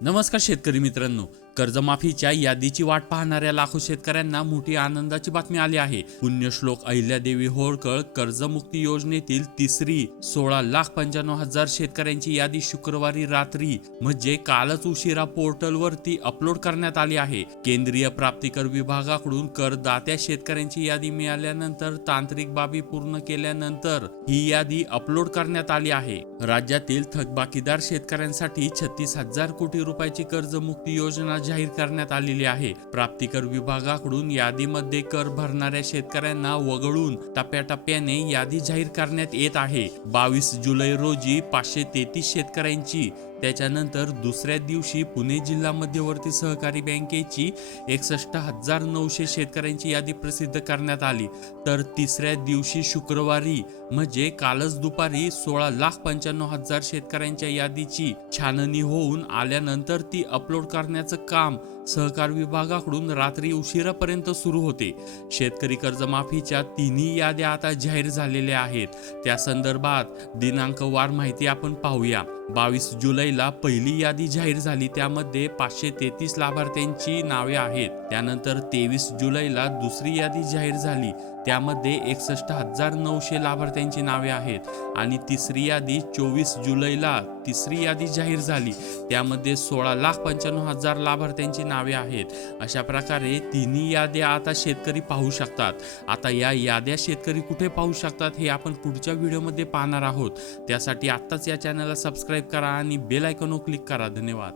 नमस्कार शेतकरी मित्रांनो, कर्जमाफीच्या यादीची वाट पाहणाऱ्या लाखो शेतकऱ्यांना मोठी आनंदाची बातमी आली आहे। पुण्यश्लोक अहिल्यादेवी होळकर कर्जमुक्ती योजनेतील तिसरी 16,95,000 शेतकऱ्यांची यादी शुक्रवारी रात्री म्हणजे कालच उशिरा पोर्टलवरती अपलोड करण्यात आली आहे। केंद्रीय प्राप्तिकर विभागाकडून करदात्या शेतकऱ्यांची यादी मिळाल्यानंतर तांत्रिक बाबी पूर्ण केल्यानंतर ही यादी अपलोड करण्यात आली आहे। राज्यातील थकबाकीदार शेतकऱ्यांसाठी 36,000 कोटी रुपयाची कर्जमुक्ती योजना जाहीर करण्यात आलेली आहे। प्राप्तिकर विभागाकडून यादीमध्ये कर भरणाऱ्या शेतकऱ्यांना वगळून टप्प्याटप्प्याने यादी जाहीर करण्यात येत आहे। 22 जुलै रोजी 533 शेतकऱ्यांची, त्याच्यानंतर दुसऱ्या दिवशी पुणे जिल्हा मध्यवर्ती सहकारी बँकेची 61,900 शेतकऱ्यांची यादी प्रसिद्ध करण्यात आली, तर तिसऱ्या दिवशी शुक्रवारी म्हणजे कालच दुपारी 16,95,000 शेतकऱ्यांच्या यादीची छाननी होऊन आल्यानंतर ती अपलोड करण्याचं काम सहकार विभागाकडून रात्री उशिरापर्यंत सुरू होते। शेतकरी कर्जमाफीच्या तिन्ही याद्या आता जाहीर झालेल्या आहेत। त्या संदर्भात दिनांकवार माहिती आपण पाहूया। 22 जुलैला पहिली यादी जाहीर झाली, त्यामध्ये 533 लाभार्थ्यांची नावे आहेत। त्यानंतर 23 जुलैला दुसरी यादी जाहीर झाली, त्यामध्ये 61,900 लाभार्थ्यांची नावे आहेत आणि तिसरी यादी 24 जुलैला तिसरी यादी जाहीर झाली, त्यामध्ये 16,95,000 लाभार्थ्यांची नावे आहेत। अशा प्रकारे तिन्ही याद्या आता शेतकरी पाहू शकतात। आता या याद्या शेतकरी कुठे पाहू शकतात हे आपण पुढच्या व्हिडिओमध्ये पाहणार आहोत। त्यासाठी आत्ताच या चॅनलला सबस्क्राईब करा आणि बेल आयकॉनवर क्लिक करा। धन्यवाद।